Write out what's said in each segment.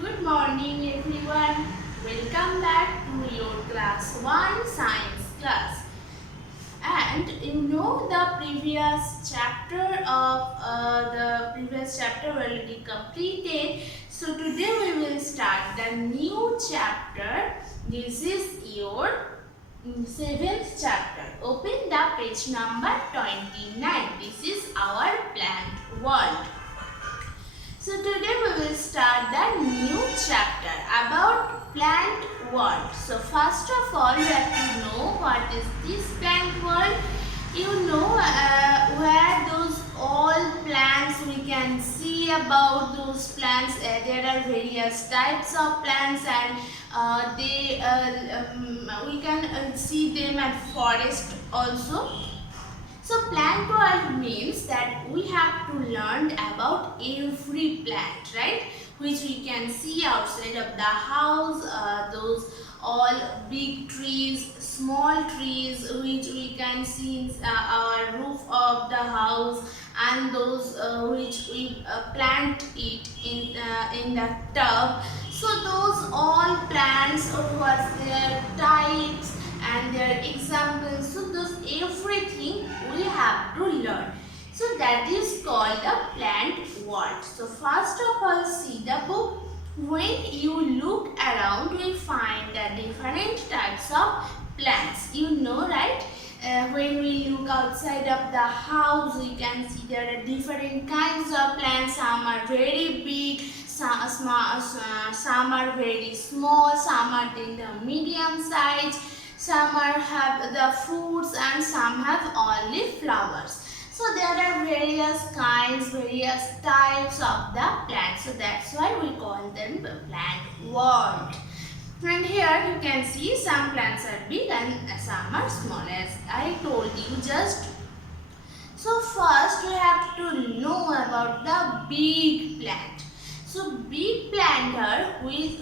Good morning everyone. Welcome back to your class 1 science class. And you know the previous chapter already completed. So today we will start the new chapter. This is your seventh chapter. Open the page number 29. This is our plant world. So today we will start the new chapter about plant world. So first of all you have to know what is this plant world. You know where those all plants we can see about those plants. There are various types of plants and we can see them at forest also. So plant world means that we have to learn about every plant, right? Which we can see outside of the house, those all big trees, small trees which we can see in our roof of the house, and those which we plant it in the tub. So those all plants, what's their types and their examples, so those everything we have to learn. So that is called the plant world. So first of all see the book. When you look around we find the different types of plants. You know, right? When we look outside of the house we can see there are different kinds of plants. Some are very big, some are very small, some are in the medium size, some have the fruits and some have only flowers. So there are various kinds, various types of the plants. So that's why we call them the plant world. And here you can see some plants are big and some are small, as I told you just. So first we have to know about the big plant. So big plant are which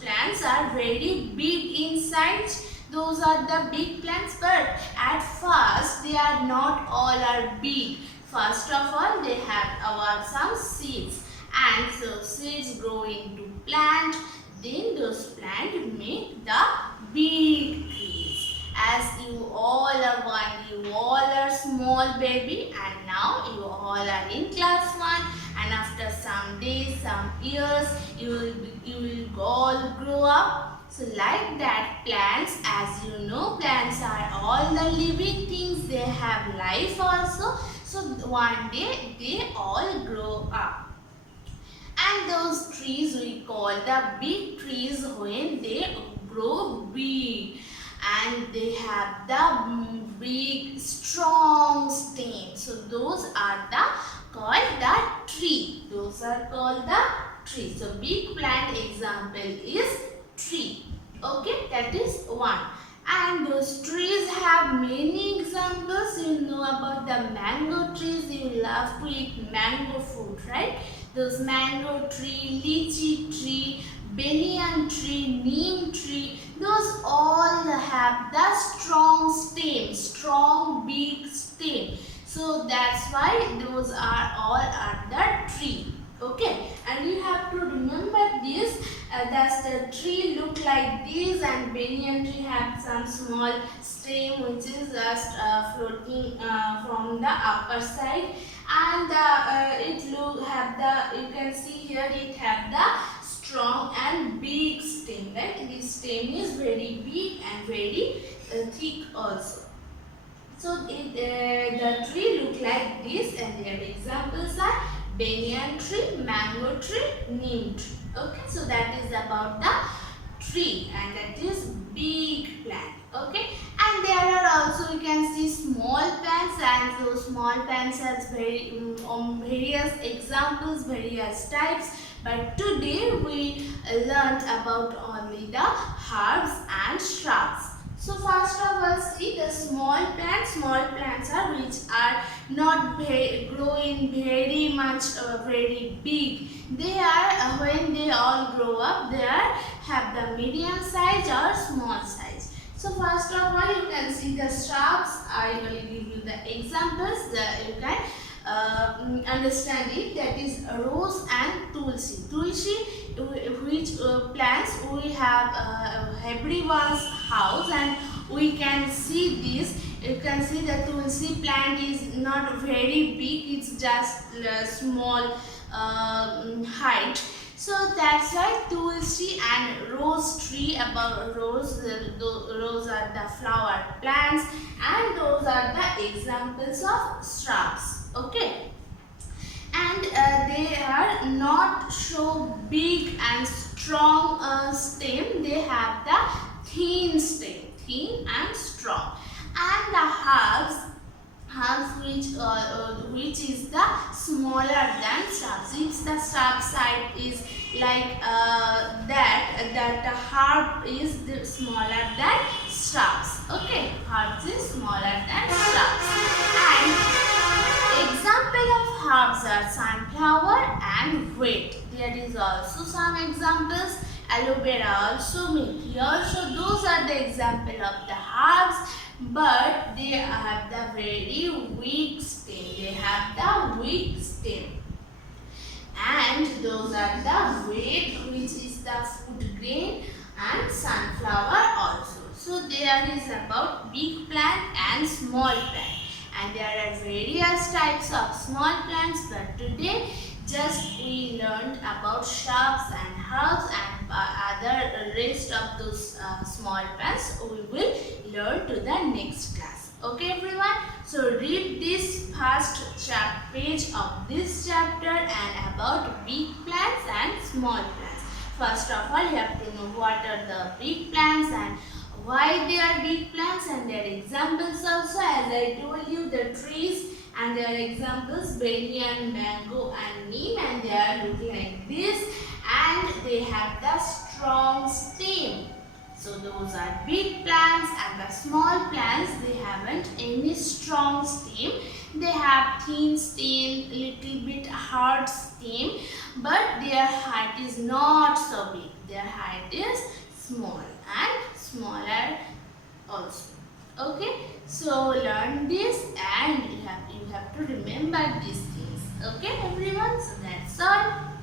plants are very big in size. Those are the big plants, but at first they are not all are big. First of all they have some seeds, and so seeds grow into plant. Then those plants make the big trees. As you all are one, you all are small baby, and now you all are in class 1, and after some days, some years, you will all grow up. So like that, plants, as you know, plants are all the living things. They have life also. So one day they all grow up. And those trees we call the big trees when they grow big. And they have the big strong stem. So those are called the tree. Those are called the tree. So big plant example is tree. Okay, that is one. And those trees have many examples. You know about the mango trees. You love to eat mango fruit, right? Those mango tree, lychee tree, banyan tree, neem tree, those all have the strong stem, strong big stem. So that's why those are all are the tree. Okay, and you have to remember this. Does the tree look like this, and banyan tree have some small stem which is just floating from the upper side, and you can see here it have the strong and big stem, right? This stem is very big and very thick also. So the tree look like this, and their examples are banyan tree, mango tree, neem tree. Okay, so that is about the tree, and that is big plant. Okay, and there are also you can see small plants, and those small plants has various examples, various types. But today we learnt about only the herbs and shrubs. So first of all, see the small plants. Small plants are which are not growing very much very big. They are when they all grow up, they are have the medium size or small size. So first of all, you can see the shrubs. I will give you the examples that you can understand it. That is rose and tulsi. Tulsi which plants we have everyone's house, and we can see this. You can see that tulsi plant is not very big, it's just small height. So that's why tulsi and rose tree, about rose, those are the flower plants, and those are the examples of shrubs. Okay, and they are not so big and strong stem. They have the thin stem, thin and strong. And the herbs which is the smaller than shrubs. If the shrub side is like that the herb is smaller than shrubs. Okay, herbs is smaller than shrubs. And example of herbs are sunflower and wheat. There is also some examples. Aloe vera also, methi also. Those are the example of the herbs, but they have the very weak stem. They have the weak stem. And those are the wheat, which is the food grain, and sunflower also. So there is about big plant and small plant. And there are various types of small plants, but today just we learned about shrubs and herbs, and other rest of those small plants we will learn to the next class. Okay everyone, so read this first page of this chapter and about big plants and small plants. First of all, you have to know what are the big plants and why they are big plants, and their examples also. As I told you, the trees and their examples, banyan, mango and neem, and they are looking like this, and they have the strong stem. So those are big plants, and the small plants, they haven't any strong stem. They have thin stem, little bit hard stem, but their height is not so big. Their height is small and smaller also. Okay, so learn this, and you have to remember these things. Okay everyone, so that's all.